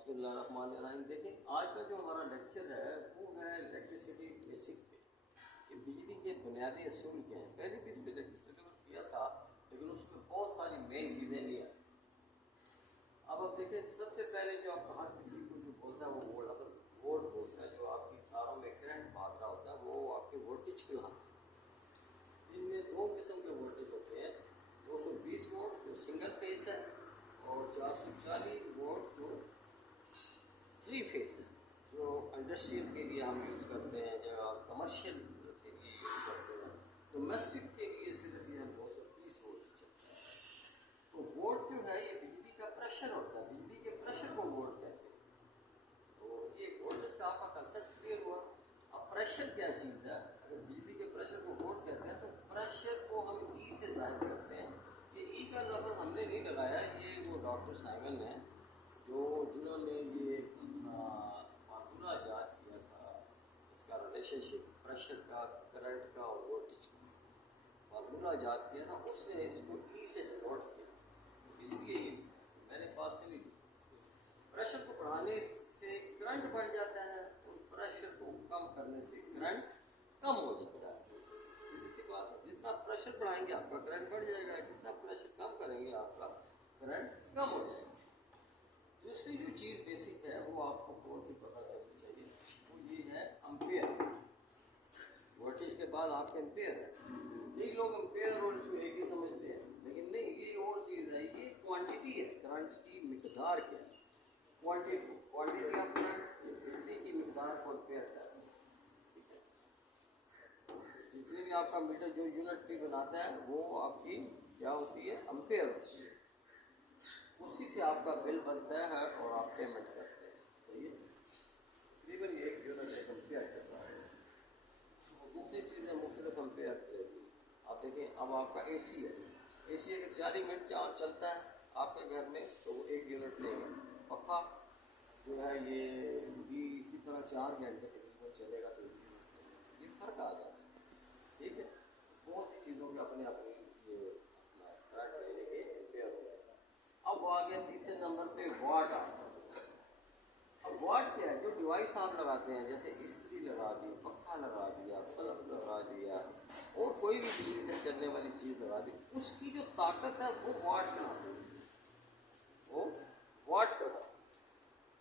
बिस्मिल्लाहिर्रहमानिर्रहीम। देखिए, आज का जो हमारा लेक्चर है वो है इलेक्ट्रिसिटी बेसिक पे, कि बिजली के बुनियादी असूल क्या हैं। पहले भी इस पर इलेक्ट्रिसिटी पर किया था, लेकिन उसमें बहुत सारी मेन चीज़ें नहीं आई। अब आप देखिए, सबसे पहले जो आप हर किसी को जो बोलता है वो वोल्ट बोलता है। जो आपकी तारों में करंट भाग रहा होता है वो आपके वोल्टेज कहलाता है। इनमें दो किस्म के वोल्टेज होते हैं, 220 वोल्ट जो सिंगल फेस है और 440 वोल्ट जो थ्री फेस है, जो इंडस्ट्रियल के लिए हम यूज़ करते हैं, जो कमर्शियल के लिए यूज़ करते हैं। डोमेस्टिक के लिए सिर्फ यह 220 वोल्ट चलता है। तो वोल्ट जो है ये बिजली का प्रेशर होता है, बिजली के प्रेशर को वोल्ट कहते हैं। तो ये वोल्टेज का आपका कंसेप्ट क्लियर हुआ। अब प्रेशर क्या चीज़ है? अगर बिजली के प्रेशर को वोल्ट कहते हैं तो प्रेशर को हम ई से जाहिर करते हैं। ये ई का लफ्ज़ हमने नहीं लगाया, ये वो डॉक्टर साइमन है जिन्होंने ये फार्मूला याद किया था, इसका रिलेशनशिप प्रेशर का, करंट का और वोल्टेज का फार्मूला याद किया था। उसने इसको ई से डिनोट किया, इसलिए मेरे पास से नहीं। प्रेशर को बढ़ाने से करंट बढ़ जाता है और प्रेशर को कम करने से करंट कम हो जाता है। सीधी सी बात है, जितना प्रेशर बढ़ाएंगे आपका करंट बढ़ जाएगा, जितना प्रेशर कम करेंगे आपका करंट कम हो जाएगा। दूसरी जो चीज़ बेसिक है वो आपको बहुत ही पता चलनी चाहिए, वो ये है एम्पेयर। वोल्टेज के बाद आपका एम्पेयर है। कई लोग एम्पेयर और इसको एक ही समझते हैं, लेकिन नहीं, ये और चीज़ है, ये क्वांटिटी है। करंट की मिकदार क्या है? क्वांटिटी ऑफ करंट, बिजली की मिकदार को एम्पेयर करते हैं। ठीक है, जितने भी आपका मीटर जो यूनिट भी बनाता है वो आपकी क्या होती है? एम्पेयर होती है। उसी से आपका बिल बनता है और आप पेमेंट करते हैं। सही है, तकरीबन ये एक यूनिट एक एम्पेयर करता है। दूसरी चीज़ें मुख्तलिफ एम्पेयर रहती है। आप देखें, अब आपका एसी है, एसी अगर 40 मिनट चलता है आपके घर में तो वो 1 यूनिट लेगा। पक्का जो है ये भी इसी तरह 4 घंटे तकरीबन चलेगा तो 1 यूनिट लेगा। ये फ़र्क आ जाता है। ठीक है, बहुत सी चीज़ों के अपने अपने ये करंट लेने के एम्पेयर हो जाता है। अब आ गया तीसरे नंबर पे वाट आता है। अब वाट क्या है? जो डिवाइस आप लगाते हैं, जैसे इस्त्री लगा दी, पक्खा लगा दिया, बल्ब लगा दिया और कोई भी बिजली से चलने वाली चीज़ लगा दी, उसकी जो ताकत है वो वाट कहलाती है, वो वाट कहलाती है।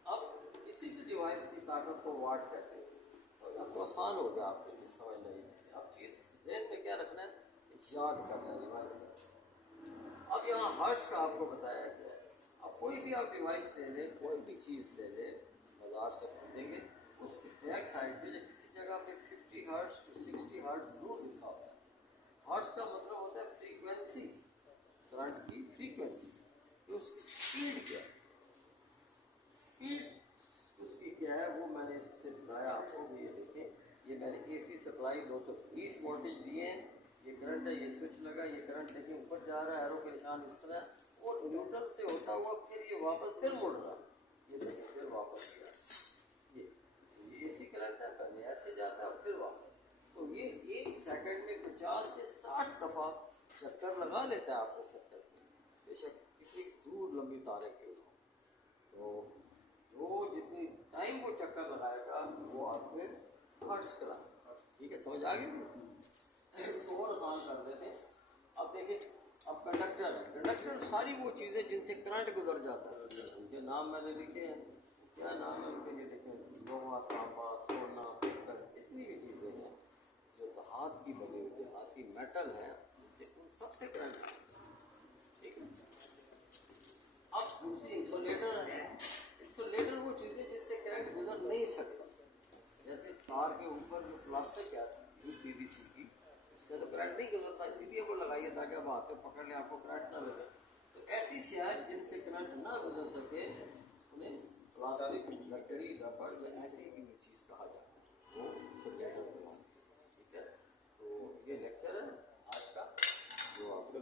अब किसी भी डिवाइस की ताकत को वाट कहते हैं। तो अब तो आसान हो गया आपके लिए समझना ही। अब चीज़ ध्यान में क्या रखना है? याद करना है डिवाइस का। अब यहाँ हर्ट्ज का आपको बताया गया है। अब कोई भी आप डिवाइस ले लें, कोई भी चीज़ ले लें, बाजार से खरीदेंगे, उसकी बैक साइड पे या किसी जगह पे 50 हर्ट्ज टू 60 हर्ट्ज जरूर लिखा होता है। हर्ट्ज का मतलब होता है फ्रीक्वेंसी, करंट की फ्रीक्वेंसी। तो उसकी स्पीड क्या है? स्पीड उसकी क्या है वो मैंने इससे बताया आपको। ये देखें, ये मैंने AC सप्लाई 220 वोल्टेज दिए हैं, ये करंट है, ये स्विच लगा, ये करंट देखिए ऊपर जा रहा है, एरो के निशान इस तरह, और न्यूट्रल से होता हुआ फिर ये वापस फिर मुड़ रहा है, ये देखिए फिर वापस ये AC करंट है, पहले ऐसे जाता है फिर वापस। तो ये 1 सेकंड में 50 से 60 दफ़ा चक्कर लगा लेता है आपके सर्किट में, बेशक कितनी दूर लंबी तारें क्यों हो। तो जो जितनी टाइम वो चक्कर लगाएगा वो आप फिर हर्ट्ज कराएगा। ठीक है, समझ आ गई? इसको और आसान कर देते हैं। अब देखिए, अब कंडक्टर है। कंडक्टर सारी वो चीज़ें जिनसे करंट गुजर जाता है, उनके नाम मैंने लिखे हैं। क्या नाम है उनके? ये देखें, लोहा, तांबा, सोना, पत्थर, जितनी भी चीज़ें हैं जो धात की बनी हुई, धात की मेटल है, उनसे उन सबसे करंट। ठीक है, अब दूसरी इंसुलेटर है। इंसुलेटर वो चीज़ें जिससे करंट गुजर नहीं सकता, जैसे तार के ऊपर जो प्लास्टिक है PVC की, उससे तो करंट नहीं गुजरता, इसीलिए वो लगाइए ताकि आप हाथ में पकड़ लें, आपको करंट ना लगे। तो ऐसी शायद जिनसे करंट ना गुजर सके उन्हें प्लास्टिक, लकड़ी, रबड़ या ऐसी भी चीज़ कहा जाता है, वो इंसुलेटर। ठीक है, तो ये लेक्चर है आज का जो आपको